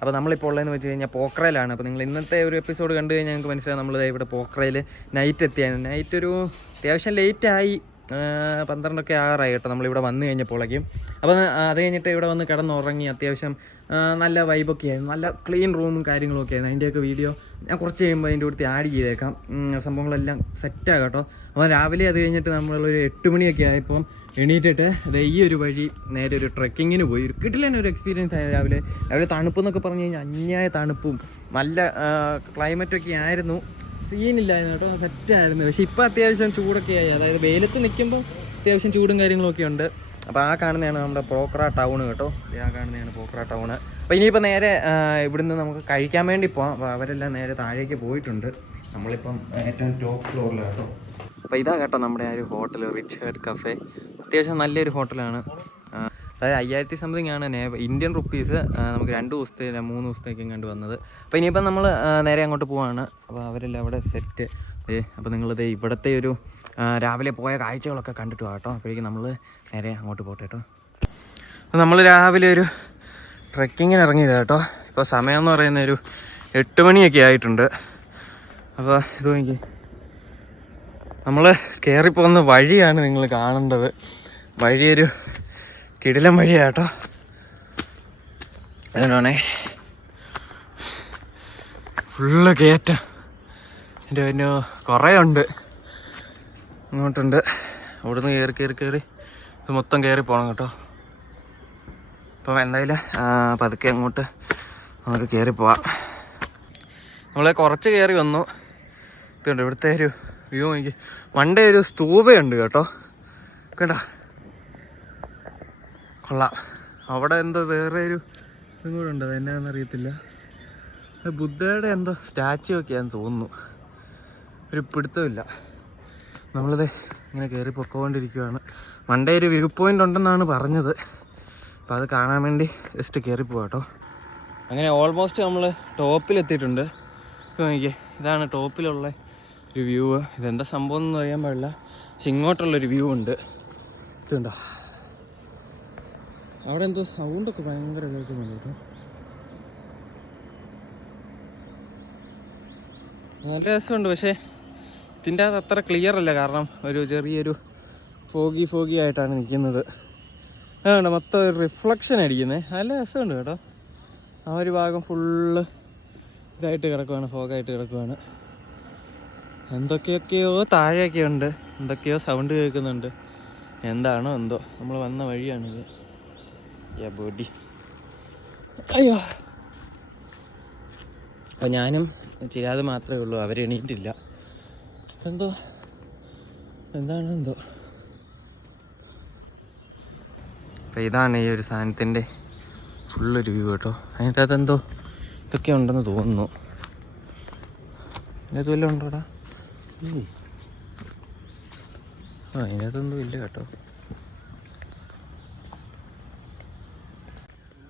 അപ്പോൾ നമ്മളിപ്പോൾ ഉള്ളതെന്ന് വെച്ച് കഴിഞ്ഞാൽ പോഖറയിലാണ്. അപ്പോൾ നിങ്ങൾ ഇന്നത്തെ ഒരു എപ്പിസോഡ് കണ്ടു കഴിഞ്ഞാൽ ഞങ്ങൾക്ക് മനസ്സിലാവും നമ്മൾ ഇവിടെ പോഖറയിൽ നൈറ്റ് എത്തിയാണ്. നൈറ്റ് ഒരു അത്യാവശ്യം ലേറ്റായി, 12 ആറായി കേട്ടോ നമ്മളിവിടെ വന്നു കഴിഞ്ഞപ്പോഴേക്കും. അപ്പോൾ അത് കഴിഞ്ഞിട്ട് ഇവിടെ വന്ന് കിടന്നുറങ്ങി. അത്യാവശ്യം നല്ല വൈബൊക്കെ ആയിരുന്നു, നല്ല ക്ലീൻ റൂമും കാര്യങ്ങളൊക്കെ ആയിരുന്നു. അതിൻ്റെയൊക്കെ വീഡിയോ ഞാൻ കുറച്ച് കഴിയുമ്പോൾ അതിൻ്റെ കൂടെ ആഡ് ചെയ്തേക്കാം. സംഭവങ്ങളെല്ലാം സെറ്റാണ് കേട്ടോ. അപ്പോൾ രാവിലെ അത് കഴിഞ്ഞിട്ട് നമ്മളൊരു 8 മണിയൊക്കെ ആയപ്പം എണീറ്റിട്ട് ഈ ഒരു വഴി നേരെ ഒരു ട്രെക്കിങ്ങിന് പോയി. ഒരു കിടിലൻ ഒരു എക്സ്പീരിയൻസ് ആയിരുന്നു. രാവിലെ തണുപ്പെന്നൊക്കെ പറഞ്ഞു കഴിഞ്ഞാൽ അന്യായ തണുപ്പും നല്ല ക്ലൈമറ്റൊക്കെ ആയിരുന്നു. സീനില്ലായിരുന്നു കേട്ടോ, സെറ്റായിരുന്നു. പക്ഷേ ഇപ്പോൾ അത്യാവശ്യം ചൂടൊക്കെ ആയി. അതായത് വെയിലത്ത് നിൽക്കുമ്പോൾ അത്യാവശ്യം ചൂടും കാര്യങ്ങളൊക്കെ ഉണ്ട്. അപ്പോൾ ആ കാണുന്നതാണ് നമ്മുടെ പോഖറ ടൗൺ കേട്ടോ. ആ കാണുന്നതാണ് പോഖറ ടൗൺ. അപ്പോൾ ഇനിയിപ്പോൾ നേരെ ഇവിടുന്ന് നമുക്ക് കഴിക്കാൻ വേണ്ടി പോകാം. അപ്പോൾ അവരെല്ലാം നേരെ താഴേക്ക് പോയിട്ടുണ്ട്. നമ്മളിപ്പം ഏറ്റവും ടോപ്പ് ഫ്ലോറിൽ കേട്ടോ. അപ്പോൾ ഇതാ കേട്ടോ നമ്മുടെ ആ ഒരു ഹോട്ടൽ, റിച്ച് ഹെഡ് കഫേ. അത്യാവശ്യം നല്ലൊരു ഹോട്ടലാണ്. അതായത് 5000 സംതിങ് ആണ് ഇന്ത്യൻ റുപ്പീസ്. നമുക്ക് 2 ദിവസത്തെ 3 ദിവസത്തേക്കും കണ്ടു വന്നത്. അപ്പോൾ ഇനിയിപ്പം നമ്മൾ നേരെ അങ്ങോട്ട് പോവാണ്. അപ്പോൾ അവരെല്ലാം അവിടെ സെറ്റ്. അപ്പോൾ നിങ്ങളിത് ഇവിടുത്തെ ഒരു രാവിലെ പോയ കാഴ്ചകളൊക്കെ കണ്ടിട്ട് കേട്ടോ. അപ്പോഴേക്കും നമ്മൾ നേരെ അങ്ങോട്ട് പോട്ടെ കേട്ടോ. അപ്പോൾ നമ്മൾ രാവിലെ ഒരു ട്രെക്കിങ്ങിന് ഇറങ്ങിയത് കേട്ടോ. ഇപ്പോൾ സമയം എന്ന് പറയുന്നത് ഒരു 8 മണിയൊക്കെ ആയിട്ടുണ്ട്. അപ്പോൾ ഇത് നോക്കി, നമ്മൾ കയറിപ്പോകുന്ന വഴിയാണ് നിങ്ങൾ കാണേണ്ടത്. വഴിയൊരു കിടിലൻ വഴിയാണ് കേട്ടോ. അതിനാണേ ഫുള്ള് കയറ്റം. എൻ്റെ പിന്നെ കുറേ ഉണ്ട്, ഇങ്ങോട്ടുണ്ട്. അവിടുന്ന് കയറി ഇത് മൊത്തം കയറി പോകണം കേട്ടോ. അപ്പോൾ എന്തായാലും പതുക്കെ അങ്ങോട്ട് കയറി പോവാം. നമ്മൾ കുറച്ച് കയറി വന്നു. ഇതുണ്ട് ഇവിടുത്തെ ഒരു വ്യൂ. എനിക്ക് മണ്ടേ ഒരു സ്തൂപയുണ്ട് കേട്ടോ, കേട്ടോ, കൊള്ളാം. അവിടെ എന്തോ വേറെ ഒരു ഇതും കൂടെ ഉണ്ട്, അതെന്നാന്ന് അറിയത്തില്ല. ബുദ്ധയുടെ എന്തോ സ്റ്റാച്ചു ഒക്കെയാന്ന് തോന്നുന്നു, ഒരു പിടുത്തമില്ല. നമ്മളിത് ഇങ്ങനെ കയറി പൊക്കോണ്ടിരിക്കുകയാണ്. മണ്ടേ ഒരു വ്യൂ പോയിൻ്റ് ഉണ്ടെന്നാണ് പറഞ്ഞത്. അപ്പോൾ അത് കാണാൻ വേണ്ടി ജസ്റ്റ് കയറി പോവാം കേട്ടോ. അങ്ങനെ ഓൾമോസ്റ്റ് നമ്മൾ ടോപ്പിലെത്തിയിട്ടുണ്ട്. നോക്കിയേ, ഇതാണ് ടോപ്പിലുള്ള ഒരു വ്യൂ. ഇതെന്താ സംഭവം എന്നൊന്നും അറിയാൻ പാടില്ല, പക്ഷെ ഇങ്ങോട്ടുള്ളൊരു വ്യൂ ഉണ്ട്. ഇതുണ്ടോ, അവിടെ എന്തോ സൗണ്ടൊക്കെ ഭയങ്കര കേൾക്കുന്നുണ്ട് കേട്ടോ. നല്ല രസമുണ്ട്, പക്ഷേ ഇതിൻ്റെ അത് അത്ര ക്ലിയർ അല്ല. കാരണം ഒരു ചെറിയൊരു ഫോഗി ആയിട്ടാണ് നിൽക്കുന്നത്. അതുകൊണ്ട് മൊത്തം ഒരു റിഫ്ലക്ഷൻ അടിക്കുന്നത്. നല്ല രസമുണ്ട് കേട്ടോ. ആ ഒരു ഭാഗം ഫുള്ള് ഇതായിട്ട് കിടക്കുവാണ്, ഫോഗായിട്ട് കിടക്കുവാണ്. എന്തൊക്കെയൊക്കെയോ താഴെയൊക്കെ ഉണ്ട്, എന്തൊക്കെയോ സൗണ്ട് കേൾക്കുന്നുണ്ട്. എന്താണോ എന്തോ. നമ്മൾ വന്ന വഴിയാണിത്. ബോഡി അയ്യോ. അപ്പോൾ ഞാനും ചിരാത് മാത്രമേ ഉള്ളൂ, അവരെണീറ്റില്ല. എന്താണ് എന്തോ. അപ്പോൾ ഇതാണ് ഈ ഒരു സാധനത്തിൻ്റെ ഫുള്ളൊരു വ്യൂ കേട്ടോ. അതിൻ്റെ അതെന്തോ ഇതൊക്കെ ഉണ്ടെന്ന് തോന്നുന്നു. അതിനകത്ത് വല്ലതും ഉണ്ടോടാ? അതിനകത്തൊന്നും ഇല്ല കേട്ടോ.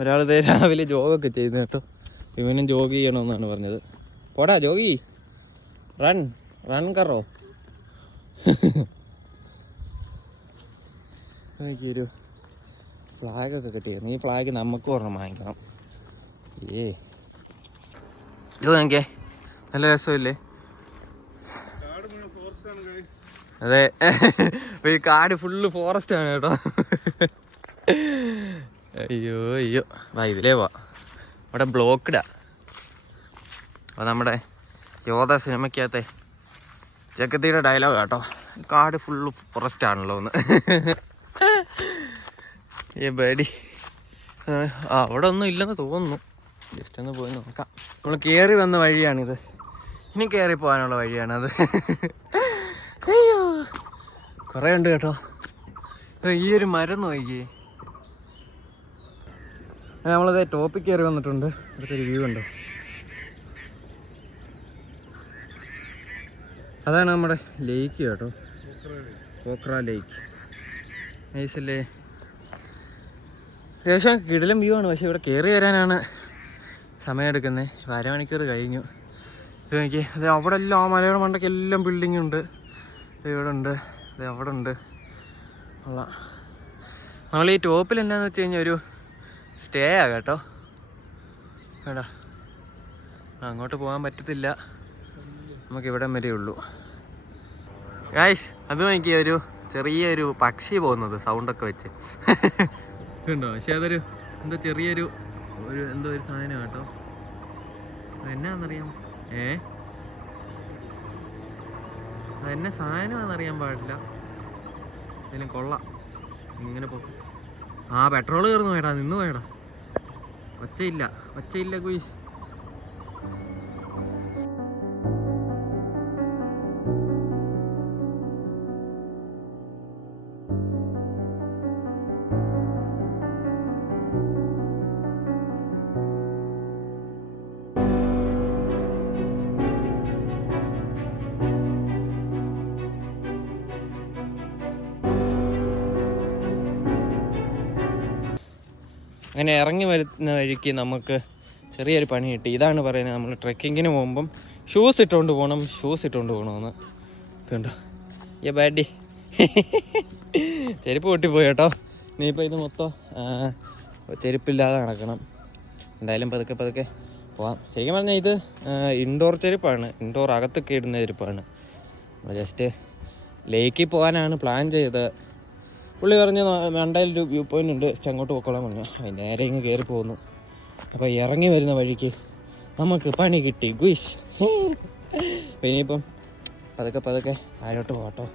ഒരാളിത് രാവിലെ ജോഗൊക്കെ ചെയ്യുന്നത് കേട്ടോ. ഇവനും ജോഗ് ചെയ്യണമെന്നാണ് പറഞ്ഞത്. പോടാ ജോഗി, റൺ കറോ. എനിക്കൊരു ഫ്ലാഗൊക്കെ കിട്ടിയിരുന്നു. ഈ ഫ്ലാഗ് നമുക്ക് ഒരെണ്ണം വാങ്ങിക്കണം. നോക്കിയേ, നല്ല രസമില്ലേ? അതെ, ഈ കാട് ഫുള്ള് ഫോറസ്റ്റ് ആണ് കേട്ടോ. അയ്യോ വാ, ഇതിലേ പോവാ. അവിടെ ബ്ലോക്ക്ഡാ. അപ്പോൾ നമ്മുടെ യോധ സിനിമയ്ക്കകത്തെ ജഗതിയുടെ ഡയലോഗ് കേട്ടോ, കാട് ഫുള്ള് ഫോറസ്റ്റ് ആണല്ലോ എന്ന്. ബേഡി അവിടെ ഒന്നും ഇല്ലെന്ന് തോന്നുന്നു. ജസ്റ്റ് ഒന്ന് പോയി നോക്കാം. നമ്മൾ കയറി വന്ന വഴിയാണിത്, ഇനി കയറി പോകാനുള്ള വഴിയാണത്. അയ്യോ, കുറേ ഉണ്ട് കേട്ടോ. ഈ ഒരു മരം നോക്കിയേ. നമ്മളത് ടോപ്പിൽ കയറി വന്നിട്ടുണ്ട്. അടുത്തൊരു വ്യൂ ഉണ്ടോ? അതാണ് നമ്മുടെ ലേക്ക് കേട്ടോ, പോഖറ ലേക്ക്. നൈസല്ലേ? അത്യാവശ്യം കിടിലം വ്യൂ ആണ്. പക്ഷേ ഇവിടെ കയറി വരാനാണ് സമയമെടുക്കുന്നത്. 1/2 മണിക്കൂർ കഴിഞ്ഞു. ഇത് നോക്കിയേ, അത് അവിടെ എല്ലാം ആ മലയുടെ മണ്ടയ്ക്ക് എല്ലാം ബിൽഡിംഗ് ഉണ്ട്. ഇവിടെ ഉണ്ട്, ഇത് അവിടെ ഉണ്ട്. കൊള്ളാം. നമ്മൾ ഈ ടോപ്പിൽ എന്താണെന്ന് വെച്ച് കഴിഞ്ഞാൽ ഒരു സ്റ്റേ ആ കേട്ടോ. വേടാ അങ്ങോട്ട് പോകാൻ പറ്റത്തില്ല, നമുക്കിവിടെ വരെ ഉള്ളൂ ഗൈസ്. അത് നോക്കി ഒരു ചെറിയൊരു പക്ഷി പോകുന്നത് സൗണ്ടൊക്കെ വെച്ച് ഉണ്ടോ, പക്ഷെ അതൊരു എന്തോ ചെറിയൊരു എന്തോ ഒരു സാധനം കേട്ടോ. അതെന്നാന്നറിയാം, അതെന്നെ സാധനമാണെന്നറിയാൻ പാടില്ല. ഇതിനും കൊള്ളാം, ഇങ്ങനെ പോക്കും. ആ പെട്രോൾ കയറുന്നു വേടാ, നിന്ന് വേടാ, ഒച്ചയില്ല ഗുയിസ്. അങ്ങനെ ഇറങ്ങി വരുന്ന വഴിക്ക് നമുക്ക് ചെറിയൊരു പണി കിട്ടി. ഇതാണ് പറയുന്നത്, നമ്മൾ ട്രെക്കിങ്ങിന് പോകുമ്പം ഷൂസ് ഇട്ടുകൊണ്ട് പോകണമെന്ന്. കണ്ടോ ഈ ബാഡി ചെരുപ്പ് പൊട്ടിപ്പോയി കേട്ടോ. ഇനിയിപ്പോൾ ഇത് മൊത്തം ചെരുപ്പില്ലാതെ നടക്കണം. എന്തായാലും പതുക്കെ പോവാം. ശരിക്കും പറഞ്ഞാൽ ഇത് ഇൻഡോർ ചെരുപ്പാണ്, ഇൻഡോർ അകത്തൊക്കെ ഇടുന്ന ചെരുപ്പാണ്. ജസ്റ്റ് ലേക്കിൽ പോകാനാണ് പ്ലാൻ ചെയ്തത്. പുള്ളി പറഞ്ഞ് മണ്ടയിലൊരു വ്യൂ പോയിൻ്റ് ഉണ്ട്, പക്ഷെ അങ്ങോട്ട് പോയിക്കോളാൻ പറഞ്ഞു. നേരെ ഇങ്ങ് കയറി പോകുന്നു. അപ്പോൾ ഇറങ്ങി വരുന്ന വഴിക്ക് നമുക്ക് പണി കിട്ടി ഗുയിസ്. അപ്പോൾ ഇനിയിപ്പം പതുക്കെ താഴോട്ട് പോകട്ടോ.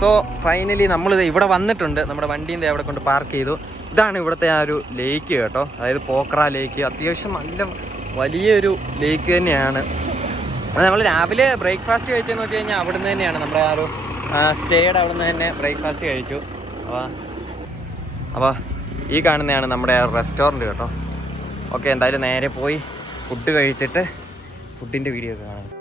സോ ഫൈനലി നമ്മളിത് ഇവിടെ വന്നിട്ടുണ്ട്. നമ്മുടെ വണ്ടീൻ്റെ അവിടെ കൊണ്ട് പാർക്ക് ചെയ്തു. ഇതാണ് ഇവിടുത്തെ ആ ഒരു ലേക്ക് കേട്ടോ, അതായത് പോഖറ ലേക്ക്. അത്യാവശ്യം നല്ല വലിയൊരു ലേക്ക് തന്നെയാണ്. നമ്മൾ രാവിലെ ബ്രേക്ക്ഫാസ്റ്റ് കഴിച്ചതെന്ന് വെച്ച് കഴിഞ്ഞാൽ അവിടെ നിന്ന് തന്നെയാണ്, നമ്മുടെ ആ ഒരു സ്റ്റേയുടെ അവിടെ നിന്ന് തന്നെ ബ്രേക്ക്ഫാസ്റ്റ് കഴിച്ചു. അപ്പോൾ ഈ കാണുന്നതാണ് നമ്മുടെ റെസ്റ്റോറൻറ്റ് കേട്ടോ. ഓക്കെ, എന്തായാലും നേരെ പോയി ഫുഡ് കഴിച്ചിട്ട് ഫുഡിൻ്റെ വീഡിയോ ഒക്കെ കാണാം.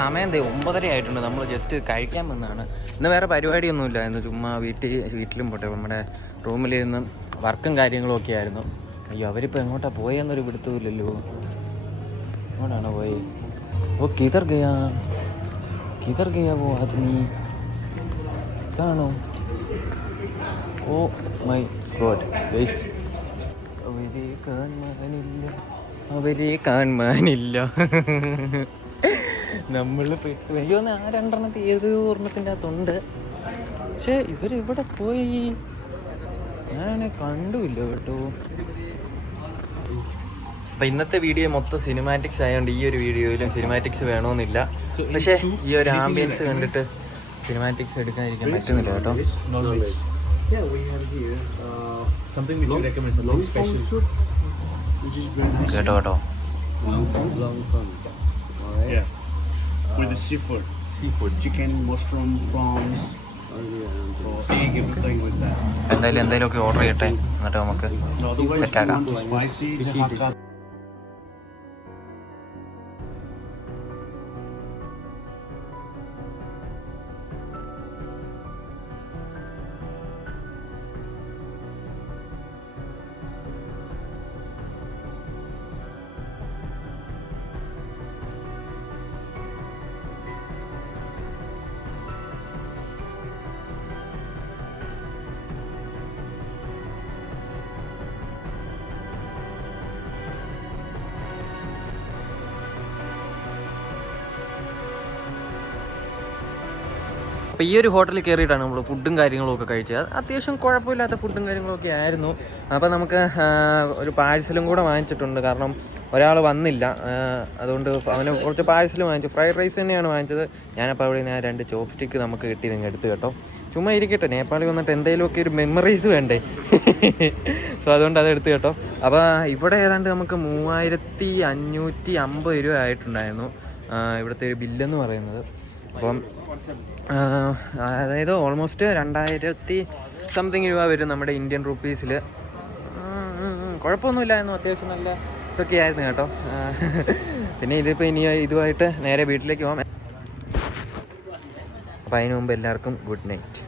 സമയം 9:30 ആയിട്ടുണ്ട്. നമ്മൾ ജസ്റ്റ് കഴിക്കാൻ വന്നതാണ്. ഇന്ന് വേറെ പരിപാടിയൊന്നുമില്ല. ഇന്ന് ചുമ്മാ വീട്ടിലും പോട്ടെ, നമ്മുടെ റൂമിൽ നിന്ന് വർക്കും കാര്യങ്ങളും ഒക്കെ ആയിരുന്നു. അയ്യോ, അവരിപ്പോൾ എങ്ങോട്ടാണ് പോയെന്നൊരു പിടുത്തമില്ലല്ലോ. എങ്ങോട്ടാണോ പോയി? ഓ കിതർ ഗയാ വോ ആദ്മി കാണോ? ഓ മൈ ഗോഡ് ഗൈസ്, അവരെ കാണാനില്ല. നമ്മൾ പെട്ടു. എനിക്ക് തോന്നുന്നു ആ 2 ഏത് ഒരെണ്ണത്തിൻ്റെ അകത്തുണ്ട്, പക്ഷെ ഇവരിവിടെ പോയി ഞാനാണെ കണ്ടുമില്ല കേട്ടോ. അപ്പം ഇന്നത്തെ വീഡിയോ മൊത്തം സിനിമാറ്റിക്സ് ആയതുകൊണ്ട് ഈ ഒരു വീഡിയോയിലും സിനിമാറ്റിക്സ് വേണമെന്നില്ല. പക്ഷേ ഈ ഒരു ആംബിയൻസ് കണ്ടിട്ട് സിനിമാറ്റിക്സ് എടുക്കാതിരിക്കാൻ പറ്റുന്നില്ല കേട്ടോ. കേട്ടോ with the seafood, chicken, mushroom, prawns, egg, everything with that. എന്തായാലും ഒക്കെ ഓർഡർ ചെയ്യട്ടെ, എന്നിട്ട് നമുക്ക് സെറ്റ് ആക്കാം. അപ്പോൾ ഈ ഒരു ഹോട്ടലിൽ കയറിയിട്ടാണ് നമ്മൾ ഫുഡും കാര്യങ്ങളും ഒക്കെ കഴിച്ചത്. അത്യാവശ്യം കുഴപ്പമില്ലാത്ത ഫുഡും കാര്യങ്ങളൊക്കെ ആയിരുന്നു. അപ്പോൾ നമുക്ക് ഒരു പാഴ്സലും കൂടെ വാങ്ങിച്ചിട്ടുണ്ട്. കാരണം ഒരാൾ വന്നില്ല, അതുകൊണ്ട് അവന് കുറച്ച് പാഴ്സൽ വാങ്ങിച്ചു. ഫ്രൈഡ് റൈസ് തന്നെയാണ് വാങ്ങിച്ചത്. ഞാനപ്പോൾ അവിടെ നിന്ന് 2 ചോപ്പ് സ്റ്റിക്ക് നമുക്ക് കിട്ടി, നിങ്ങൾ എടുത്ത് കേട്ടോ. ചുമ്മാ ഇരിക്കട്ടെ, നേപ്പാളിൽ വന്നിട്ട് എന്തെങ്കിലുമൊക്കെ ഒരു മെമ്മറീസ് വേണ്ടേ. സോ അതുകൊണ്ട് അതെടുത്ത് കേട്ടോ. അപ്പോൾ ഇവിടെ ഏതാണ്ട് നമുക്ക് 3550 രൂപ ആയിട്ടുണ്ടായിരുന്നു ഇവിടുത്തെ ഒരു ബില്ലെന്ന് പറയുന്നത്. അപ്പം അതായത് ഓൾമോസ്റ്റ് 2000 സംതിങ് രൂപ വരും നമ്മുടെ ഇന്ത്യൻ റുപ്പീസിൽ. കുഴപ്പമൊന്നുമില്ലായിരുന്നു, അത്യാവശ്യം നല്ല ഇതൊക്കെ ആയിരുന്നു കേട്ടോ. പിന്നെ ഇതിപ്പോൾ ഇനി ഇതുമായിട്ട് നേരെ വീട്ടിലേക്ക് പോകാം. അപ്പോൾ അതിന് മുമ്പ് എല്ലാവർക്കും ഗുഡ് നൈറ്റ്.